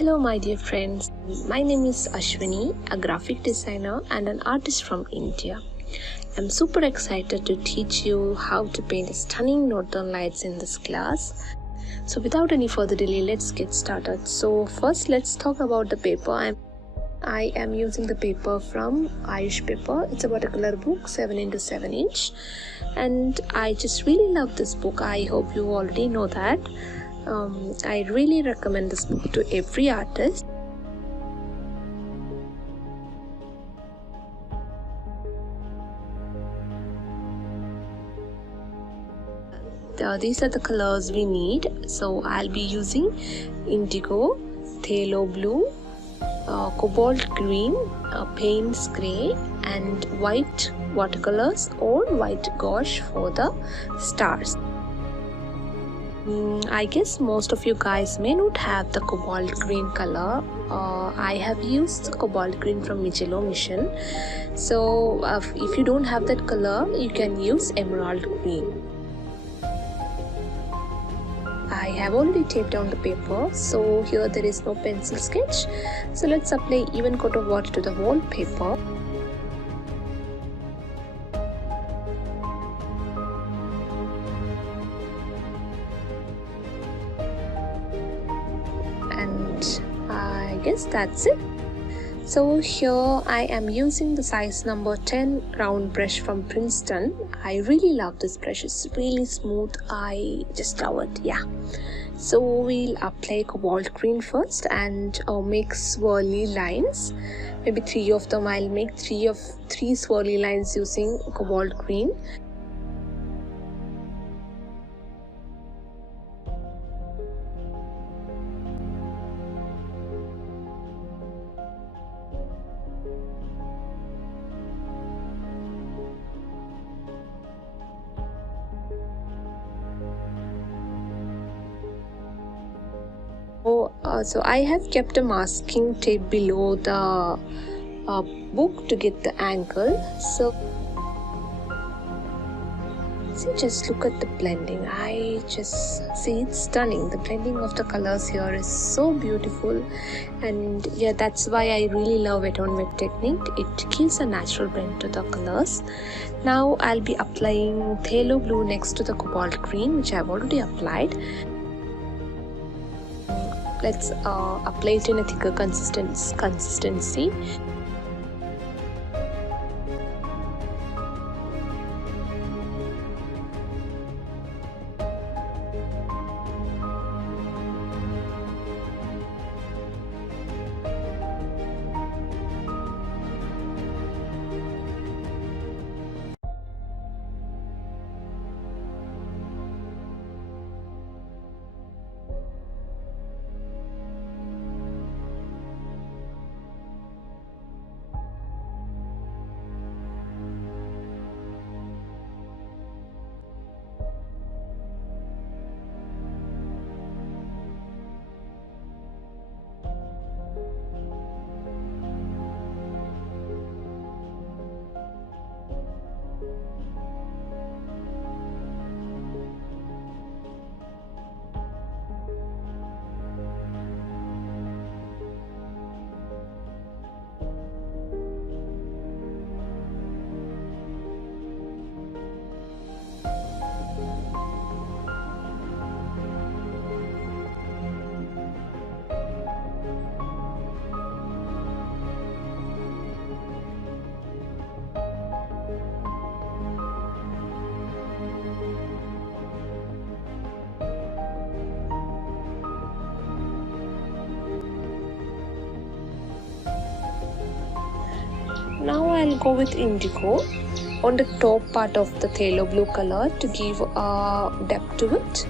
Hello my dear friends, my name is Ashwini, a graphic designer and an artist from India. I'm super excited to teach you how to paint stunning northern lights in this class. So without any further delay, let's get started. So first let's talk about the paper. I am using the paper from Ayush paper. It's a watercolor book 7x7 inch and I just really love this book. I hope you already know that. I really recommend this book to every artist. These are the colors we need. So I'll be using indigo, phthalo blue, cobalt green, Payne's grey and white watercolors or white gouache for the stars. I guess most of you guys may not have the cobalt green color. I have used the cobalt green from Michelo Mission. So if you don't have that color, you can use emerald green. I have already taped down the paper, so here there is no pencil sketch. So let's apply even coat of water to the whole paper. And I guess that's it. So here I am using the size number 10 round brush from Princeton. I really love this brush. It's really smooth. I just love it. Yeah. So we'll apply cobalt green first and make swirly lines. Maybe 3 of them. I'll make three swirly lines using cobalt green. So I have kept a masking tape below the book to get the angle. So see, just look at the blending. I just see it's stunning. The blending of the colors here is so beautiful, and yeah, that's why I really love wet on wet technique. It gives a natural blend to the colors. Now I'll be applying phthalo blue next to the cobalt green, which I've already applied. Let's apply it in a thicker consistency. Now I'll go with indigo on the top part of the phthalo blue color to give a depth to it.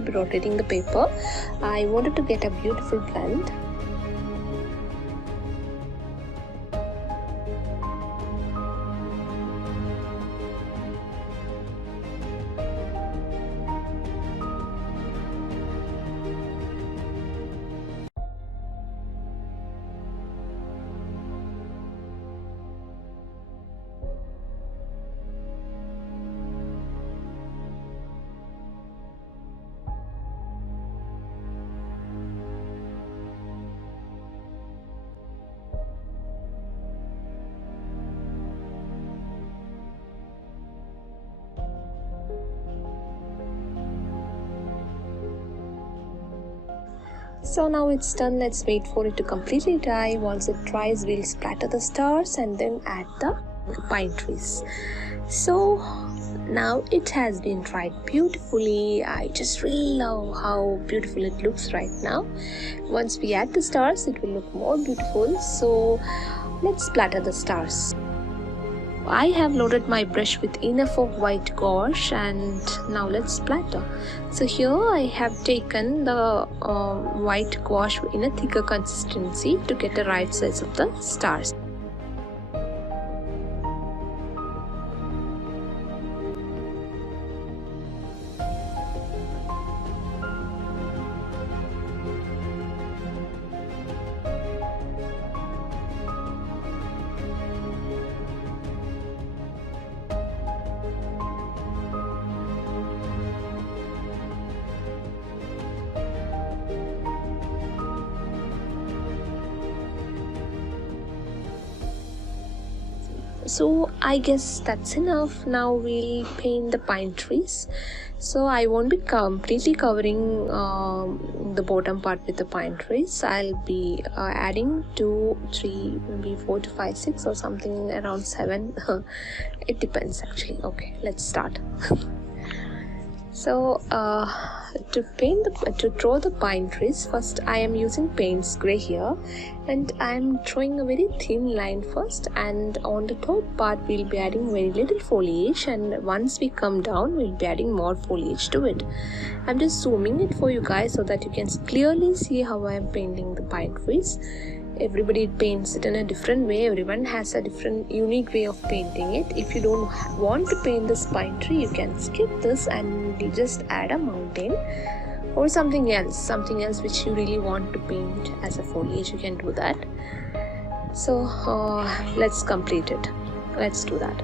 I'll be rotating the paper. I wanted to get a beautiful blend. So now it's done. Let's wait for it to completely dry. Once it dries, we'll splatter the stars and then add the pine trees. So now it has been dried beautifully. I just really love how beautiful it looks right now. Once we add the stars, it will look more beautiful. So let's splatter the stars. I have loaded my brush with enough of white gouache, and now let's splatter. So here I have taken the white gouache in a thicker consistency to get the right size of the stars. So I guess that's enough. Now we'll paint the pine trees. So I won't be completely covering the bottom part with the pine trees. I'll be adding 2, 3, maybe 4 to 5, 6 or something around 7. It depends actually. Okay, let's start. So to draw the pine trees, first I am using Payne's Grey here, and I am drawing a very thin line first, and on the top part we'll be adding very little foliage, and once we come down we'll be adding more foliage to it. I'm just zooming it for you guys so that you can clearly see how I am painting the pine trees. Everybody paints it in a different way. Everyone has a different unique way of painting it. If you don't want to paint this pine tree, you can skip this and you just add a mountain or something else which you really want to paint as a foliage. You can do that. So let's complete it. Let's do that.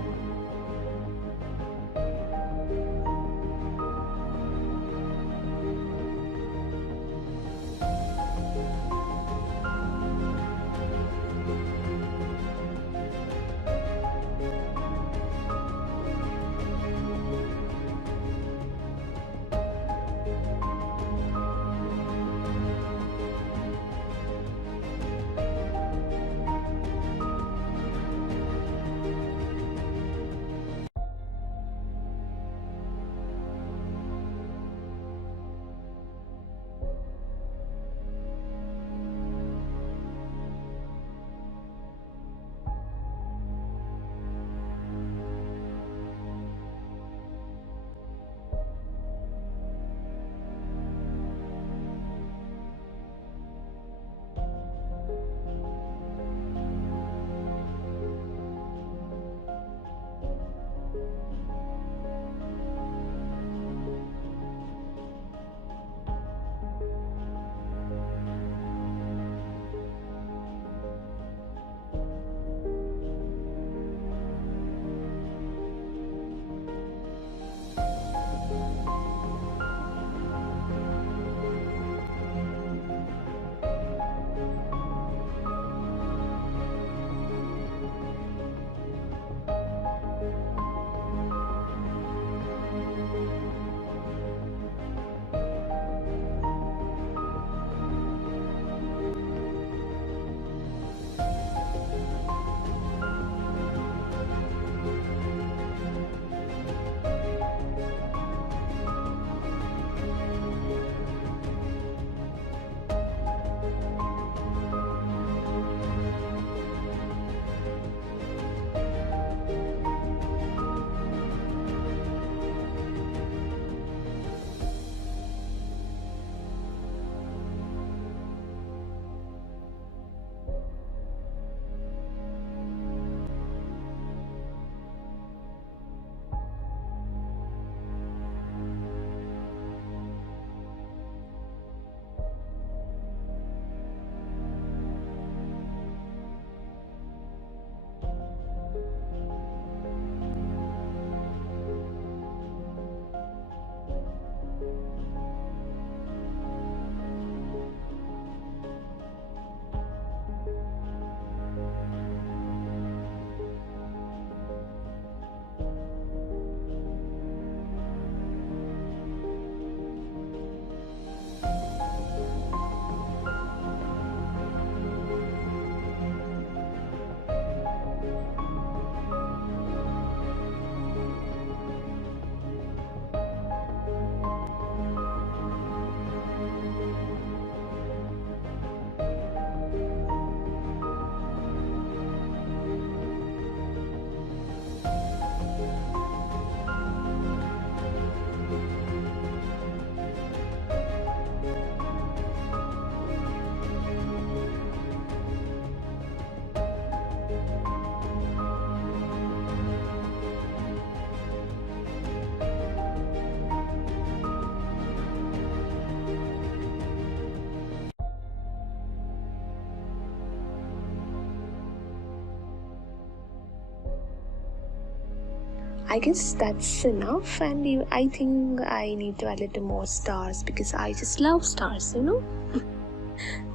I guess that's enough, and I think I need to add a little more stars because I just love stars,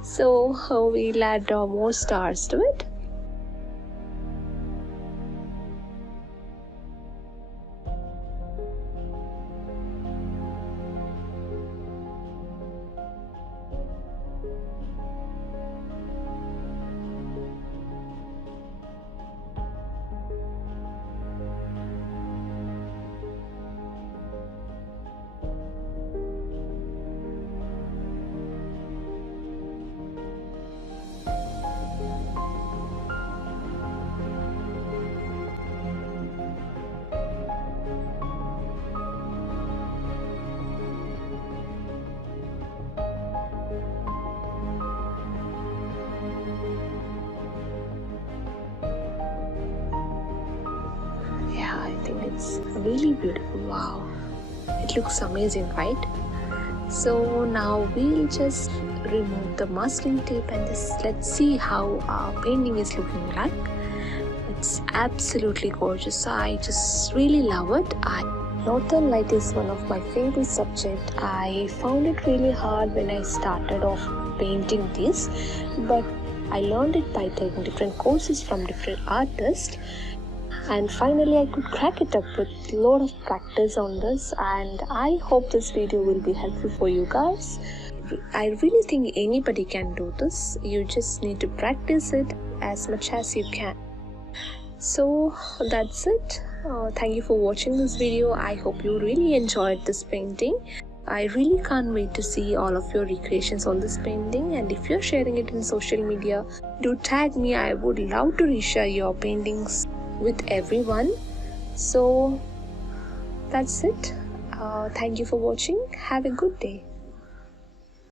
So we'll add more stars to it. Yeah, I think it's really beautiful. Wow, it looks amazing, right? So now we'll just remove the masking tape and just let's see how our painting is looking like. It's absolutely gorgeous. I just really love it. Northern light is one of my favorite subjects. I found it really hard when I started off painting this, but I learned it by taking different courses from different artists, and finally I could crack it up with a lot of practice on this, and I hope this video will be helpful for you guys. I really think anybody can do this. You just need to practice it as much as you can. So that's it. Thank you for watching this video. I hope you really enjoyed this painting. I really can't wait to see all of your recreations on this painting, and if you're sharing it in social media, do tag me. I would love to reshare your paintings with everyone. So that's it. Thank you for watching. Have a good day.